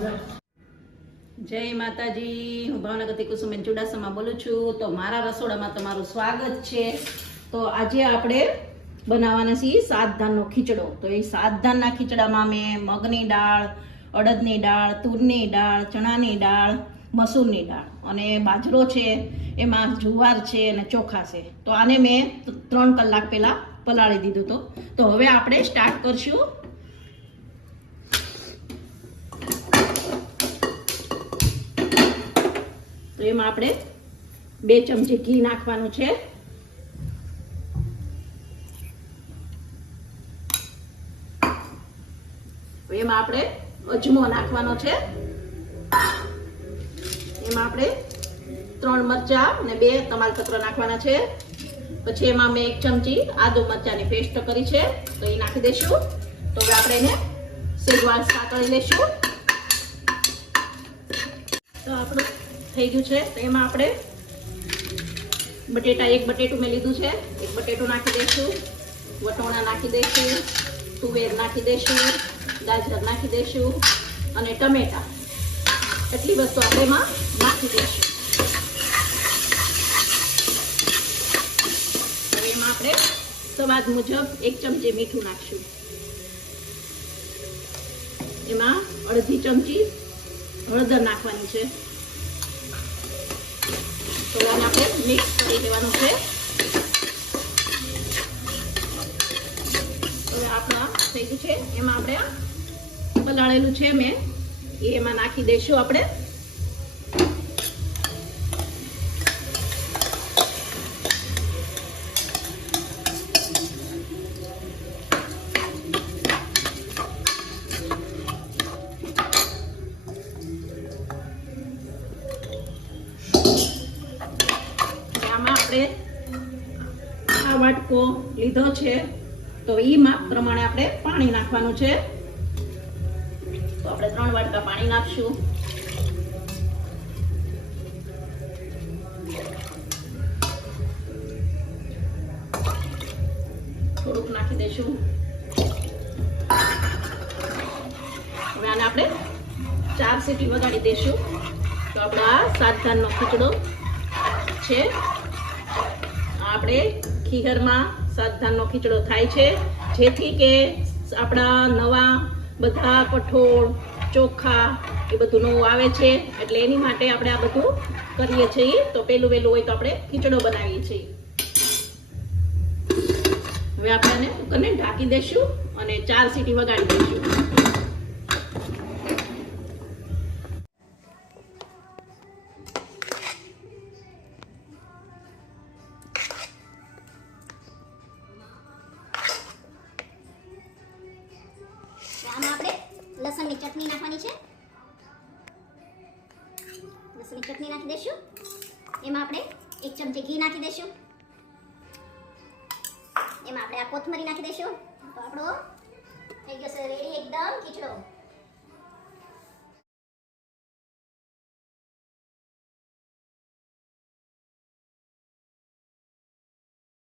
જય માતાજી, હું ભાવનગરથી કુસુમબેન ચુડાસમા બોલું છું. તો મારા રસોડામાં તમારું સ્વાગત છે. તો આજે આપણે બનાવવાના છીએ સાતધાનનો ખીચડો. તો એ સાતધાનના ખીચડામાં મેં મગની દાળ, અડદની દાળ, તુરની દાળ, ચણાની દાળ, મસૂરની દાળ અને બાજરો છે, એમાં જુવાર છે અને ચોખા છે. તો આને મેં 3 કલાક પહેલાં પલાળી દીધું હતું. તો હવે આપણે સ્ટાર્ટ કરશું. તો એમાં આપણે 2 ચમચી ઘી નાખવાનું છે. એમાં આપણે અજમો નાખવાનો છે. એમાં આપણે 3 મરચા અને 2 તમાલપત્ર નાખવાના છે. પછી એમાં મેં 1 ચમચી આદુ મરચાની પેસ્ટ કરી છે, તો એ નાખી દઈશું. તો હવે આપણે એને સેજવાન સાતળી લઈશું. તો આપણું થઈ ગયું છે. તો એમાં આપણે બટેટા, 1 બટેટું મેં લીધું છે, 1 બટેટું નાખી દઈશું. વટોણા નાખી દઈશું, તુવેર નાખી દઈશું, ગાજર નાખી દઈશું અને ટમેટા, એટલી વસ્તુ આપણે એમાં નાખી દઈશું. હવે એમાં આપણે સ્વાદ મુજબ 1 ચમચી મીઠું નાખશું. એમાં અડધી ચમચી હળદર નાખવાની છે. તો આને આપણે મિક્સ કરી દેવાનું છે. હવે આપણા થઈ ગયું છે. એમાં આપણે પલાળેલું છે મેં, એ એમાં નાખી દઈશું આપણે. આ વાટકો લીધો છે, તો એ માપ પ્રમાણે આપણે પાણી નાખવાનું છે. તો આપણે 3 વાટકા પાણી નાખશું. થોડુંક નાખી દઈશું. હવે આને આપણે 4 સીટી વગાડી દઈશું. તો આપણા સાતધાનનો ખીચડો છે. આપણે ખીહરમાં સાતધાનનો ખીચડો થાય છે, જેથી કે આપણા નવા બધા કઠોળ, ચોખા એ બધું નવું આવે છે, એટલે એની માટે આપણે આ બધું કરીએ છીએ. તો પહેલું વહેલું હોય તો આપણે ખીચડો બનાવીએ છીએ. હવે આપણે આને કુકરને ઢાંકી દઈશું અને 4 સીટી વગાડી દઈશું. આમાં આપણે લસણની ચટણી નાખવાની છે. લસણની ચટણી નાખી દઈશું. એમાં આપણે 1 ચમચી ઘી નાખી દઈશું. એમાં આપણે આ કોથમરી નાખી દઈશું. તો આપણો થઈ ગયો છે રેડી એકદમ ખીચડો.